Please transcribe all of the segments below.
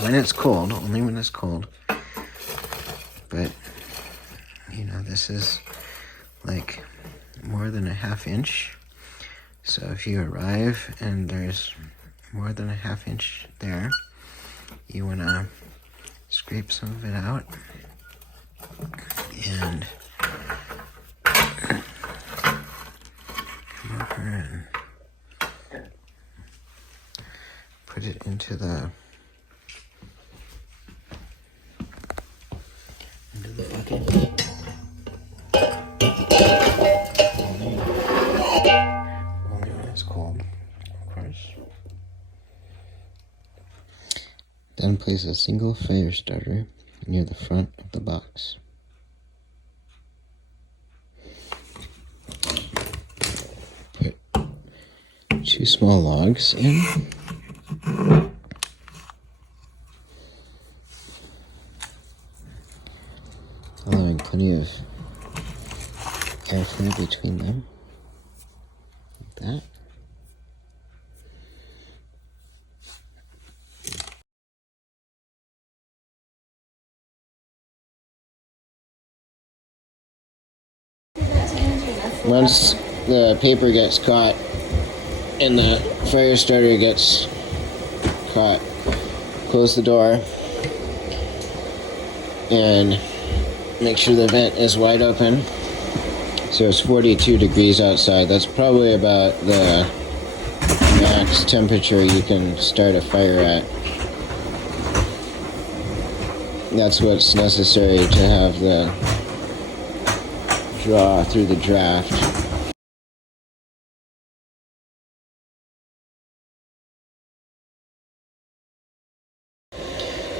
when it's cold, only when it's cold. But, you know, this is like more than a ½ inch. So if you arrive and there's more than a ½ inch there, you want to scrape some of it out and come over and put it into the bucket. Only when it's cold, of course. Then place a single fire starter near the front of the box. Put 2 small logs in. Allowing plenty of airflow between them. Like that. Once the paper gets caught and the fire starter gets caught, close the door and make sure the vent is wide open. So it's 42 degrees outside. That's probably about the max temperature you can start a fire at. That's what's necessary to have the draw through the draft.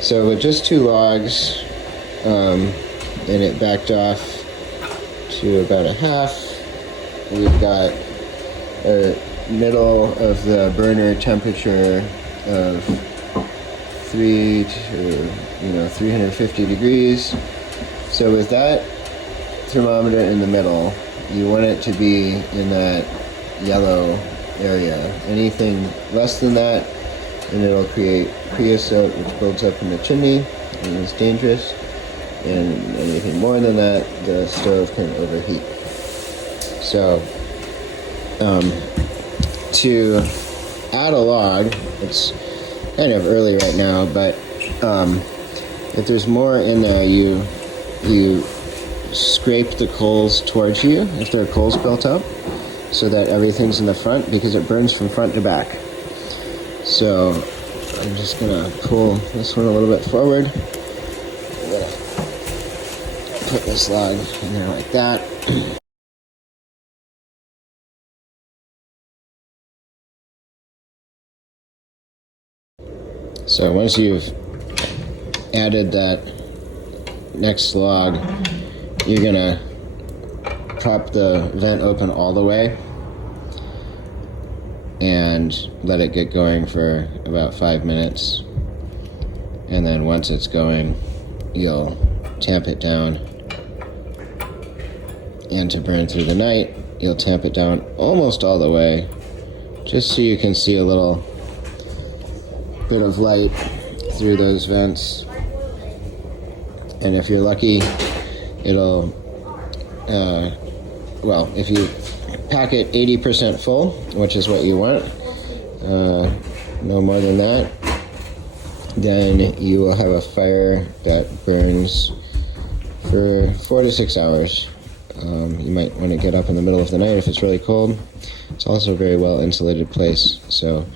So with just 2 logs, and it backed off to about a half, we've got a middle of the burner temperature of 3 to 350 degrees. So with that thermometer in the middle, you want it to be in that yellow area. Anything less than that, and it'll create creosote, which builds up in the chimney and is dangerous. And anything more than that, the stove can overheat. So, to add a log, it's kind of early right now, but if there's more in there, you scrape the coals towards you if there are coals built up, so that everything's in the front, because it burns from front to back. So I'm just gonna pull this one a little bit forward. I'm gonna put this log in there like that. So once you've added that next log, you're gonna prop the vent open all the way and let it get going for about 5 minutes. And then once it's going, you'll tamp it down. And to burn through the night, you'll tamp it down almost all the way, just so you can see a little bit of light through those vents. And if you're lucky, it'll, if you pack it 80% full, which is what you want, no more than that, then you will have a fire that burns for 4 to 6 hours. You might want to get up in the middle of the night if it's really cold. It's also a very well insulated place, so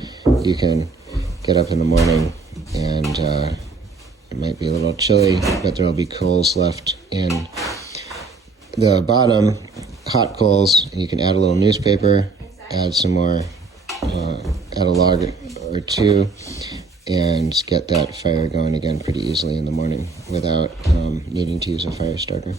you can get up in the morning and it might be a little chilly, but there will be coals left in the bottom, hot coals, and you can add a little newspaper, add some more, add a log or 2, and get that fire going again pretty easily in the morning without needing to use a fire starter.